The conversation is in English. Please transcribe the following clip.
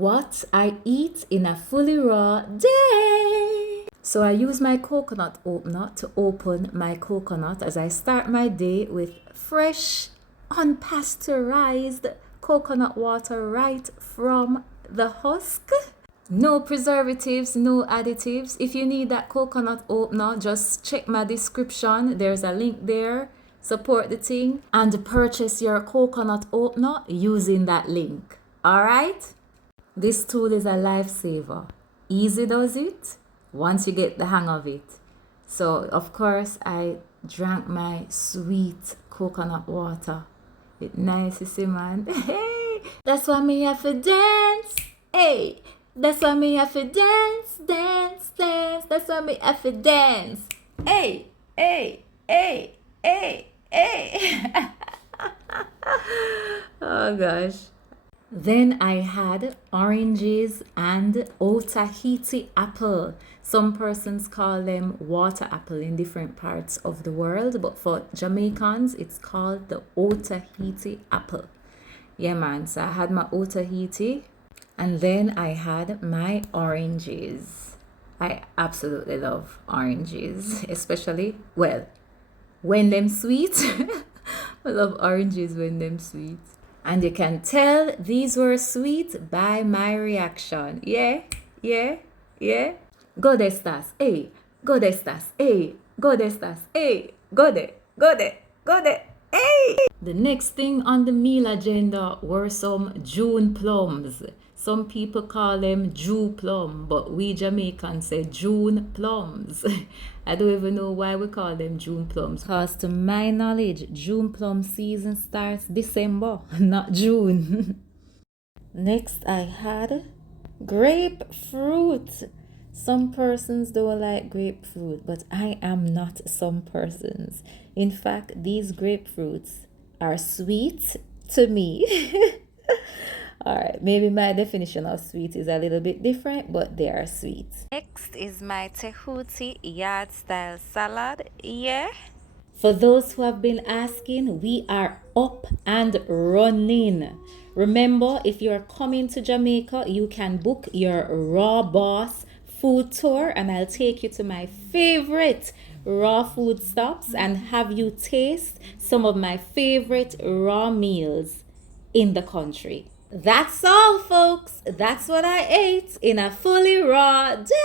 What I eat in a fully raw day. So I use my coconut opener to open my coconut as I start my day with fresh, unpasteurized coconut water right from the husk. No preservatives, no additives. If you need that coconut opener, just check my description. There's a link there. Support the thing and purchase your coconut opener using that link. Alright? This tool is a lifesaver. Easy does it once you get the hang of it. So, of course, I drank my sweet coconut water. It's nice, you see, man. Hey, that's why me have to dance. Hey, that's why me have to dance, dance, dance. That's why me have to dance. Hey, hey, hey, hey, hey. Oh, gosh. Then I had oranges and Otaheite apple. Some persons call them water apple in different parts of the world, but for Jamaicans, it's called the Otaheite apple. Yeah, man. So I had my Otaheite, and then I had my oranges. I absolutely love oranges, especially, well, when them sweet. I love oranges when them sweet. And you can tell these were sweet by my reaction. Yeah, yeah, yeah. Go there, Stas. Hey, go there, Stas. Hey, go there, Stas. Hey, go there, go there, go there. Hey. The next thing on the meal agenda were some June plums. Some people call them Jew plum, but we Jamaicans say June plums. I don't even know why we call them June plums. Because to my knowledge, June plum season starts December, not June. Next, I had grapefruit. Some persons don't like grapefruit, but I am not some persons. In fact, these grapefruits are sweet to me. Alright, maybe my definition of sweet is a little bit different, but they are sweet. Next is my Tehuti Yardstyle salad. Yeah. For those who have been asking, we are up and running. Remember, if you're coming to Jamaica, you can book your Raw Boss food tour, and I'll take you to my favorite raw food stops and have you taste some of my favorite raw meals in the country. That's all, folks. That's what I ate in a fully raw day.